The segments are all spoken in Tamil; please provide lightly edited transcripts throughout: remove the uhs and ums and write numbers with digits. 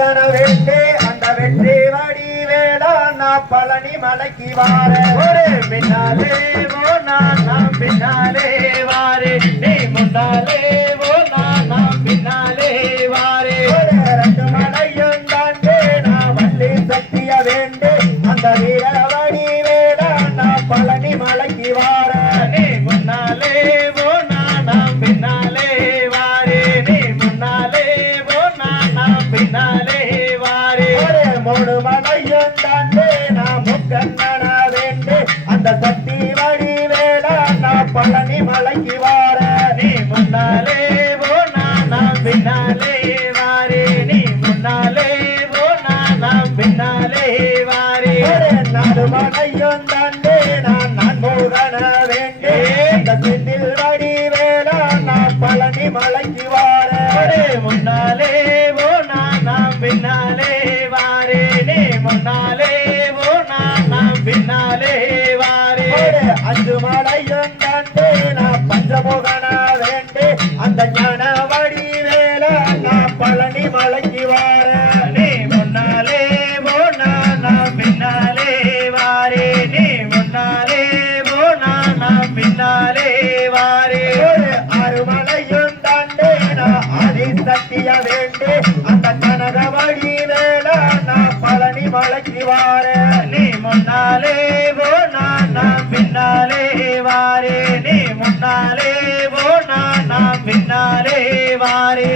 மகன வேண்டே அந்த வெற்றி வடி வேளா நான் பழனி மலைக்கு வார ஒரு பின்னாலே ஓ நான் பின்னாலே வாரே நீ முன்னாலே ஓ நான் பின்னாலே வாரே ரெண்டு மலையும் தாண்டே நான் வள்ளி சக்திய வேண்டே அந்த வீரவடி வேளா நான் பழனி மலைக்கு வார நீ முன்னாலே ஓ நான் பின்னாலே வாரே நீ முன்னாலே ஓ நான் பின்னாலே வாரே மூணு மலையும் தாண்டே நான் முக்கண்ணன வேண்டே அந்த சக்தி வடி வேளா நான் பழனி மலைக்கு வார நீ முன்னாலே ஓ நான் பின்னாலே வாரே நீ முன்னாலே ஓ நான் பின்னாலே வாரே நாலு மலையும் தாண்டே நான் மோகன வேண்டே அந்த செந்தில் வடி வேளா நான் பழனி மலைக்கு வார முன்னாலே ஓ நான் பின்னாலே வாரே நீ முன்னாலே ஓ நான் பின்னாலே வாரே அஞ்சு மலையும் தாண்டே நான் பஞ்சமோகன வேண்டே அந்த ஞான வடி வேளா நான் பழனி மலைக்கு வார நீ முன்னாலே ஓ நான் பின்னாலே வாரே நீ முன்னாலே ஓ நான் பின்னாலே வாரே ஆறு மலையும் தாண்டே நான் ஆதி சக்திய வேண்டே அந்த கனக வடி வேளா நான் பழனி மலைக்கு வார நீ முன்னாலே ஓ நான் பின்னாலே வாரே நீ முன்னாலே ஓ நான் பின்னாலே வாரே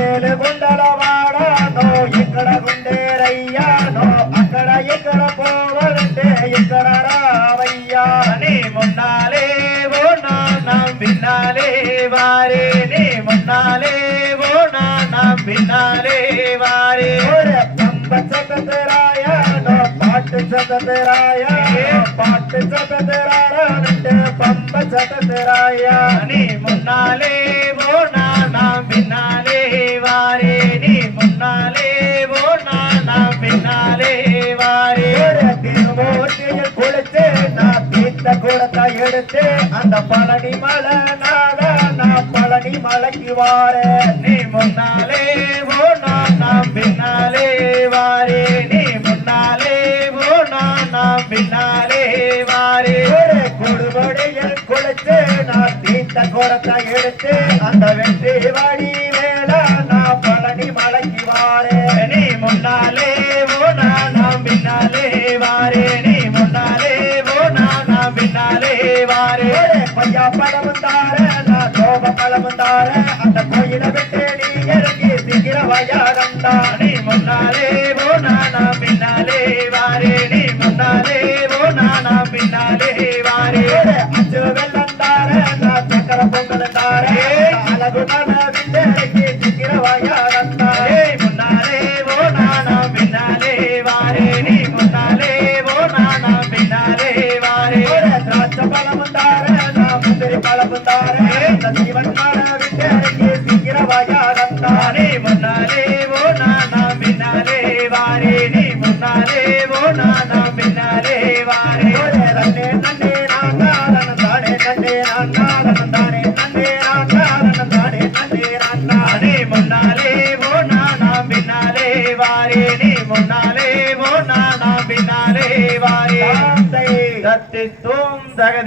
ఏడు గుండల వాడానో ఇక్కడ గుండేరయ్యానో అక్కడ ఇక్కడ పోవాలంటే ఇక్కడ రావయ్యా நீ முன்னாலே ஓ நான் பின்னாலே வாரே நீ முன்னாலே ஓ நான் பின்னாலே வாரே పంప చదరాయానో పాటు చదరాయానో పాటు చదరాయానంటే పంప చదరాయా நீ முன்னாலே ஓ நான் பின்னாலே வாரே நீ முன்னாலே ஓ நான் பின்னாலே வாரே திருமூர்த்தியில் குளிச்சு நான் தீர்த்த கூடத்தை எடுத்து அந்த பழனி மலை நான் பழனி மலைக்கு வார நீ முன்னாலே ஓ நான் பின்னாலே வாரே நீ முன்னாலே ஓ நான் பின்னாலே வாரே கொடுமுடியில் குளிச்சு நான் தீர்த்த கூடத்தை எடுத்து அந்த வெற்றி வடி வேளா நான் பழனி மலைக்கு வார நீ முன்னாலே ஓ நான் பின்னாலே வாரே நீ முன்னாலே ஓ நான் பின்னாலே வாரே பையா பழம் தார நான் சோப பழம் தார அந்த கோயில விட்டு நீ இறங்கி சீக்கிரவாயா கண்டா நீ முன்னாலே ஓ நான் பின்னாலே வாரே நீ முன்னாலே ஓ நான் பின்னாலே வாரே அச்சு வெள்ளம் தார நான் சக்கர பொங்கல் தார அழகு நட விட்டு இறங்கி சீக்கிரவாயா கண்டா முன்னாலே ஓ நான் பின்னாலே வாரே நீ முன்னாலே ஓ நான் பின்னாலே வாரே திராட்சை பழம் தார நான் முந்திரி பழம் தார அந்த ஜீவன் நட விட்டு இறங்கி சீக்கிரவாயா கண்டா நீ முன்னாலே ஓ நான் பின்னாலே வாரே நீ முன்னாலே ஓ நான் பின்னாலே வாரே நன்னே நன்னே நான் தானே நன்னே நான் தானே நன்னே நான் தானே நன்னே நான் நீ முன்னாலே ஓ நான் பின்னாலே வாரே நீ முன்னாலே ஓ நான் பின்னாலே வாரே தானே தத்தி தூம் தகதி